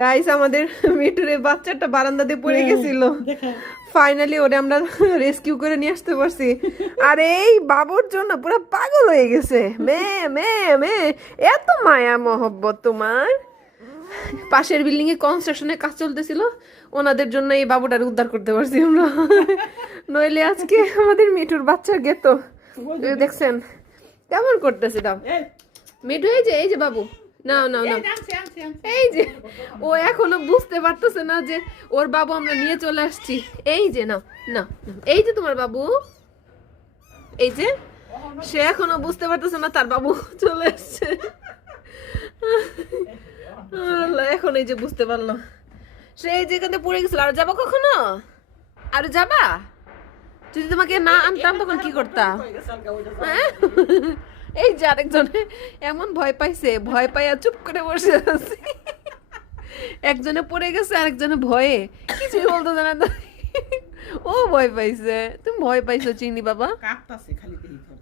Guys আমাদের মিটুরে বাচ্চাটা বারান্দা দিয়ে পড়ে গেছিল, ফাইনালি ওরে আমরা রেস্কিউ করে নিয়ে আসতে পারছি। আর এই বাবুর জন্য পুরো পাগল হয়ে গেছে, মে মে মে, এত মায়া মহব্বত তোমার। পাশের বিল্ডিং এ কনস্ট্রাকশনের কাজ চলতেছিল, ওনাদের জন্য এই বাবুটার উদ্ধার করতে পারছি আমরা, নইলে আজকে আমাদের মিঠুর বাচ্চা গেতো। দেখছেন কেমন করতেছে, দাও মিঠু, এই যে বাবু, নাও নাও নাও, এই যে ও এখনো বুঝতে পারতেছে না যে ওর বাবু আমরা নিয়ে চলে আসছি। এই যে নাও নাও, এই যে তোমার বাবু, এই যে সে এখনো বুঝতে পারতেছে না তার বাবু চলে আসছে। আল্লাহ, এখন এই যে বুঝতে পারলো। সে এই যেখানে পড়ে গেছিল, আর যাবো কখনো? আর যাবা? যদি তোমাকে না আনতাম তখন কি করতা? হ্যাঁ? এই যে আরেকজনে এমন ভয় পাইছে, ভয় পাইয়া চুপ করে বসে আছে। একজনে পড়ে গেছে, আরেকজনে ভয়ে কিছুই বলতে জানা না। ও ভয় পাইছে, তুমি ভয় পাইছো চিনি বাবা? কাঁপতাছে খালি দেখি।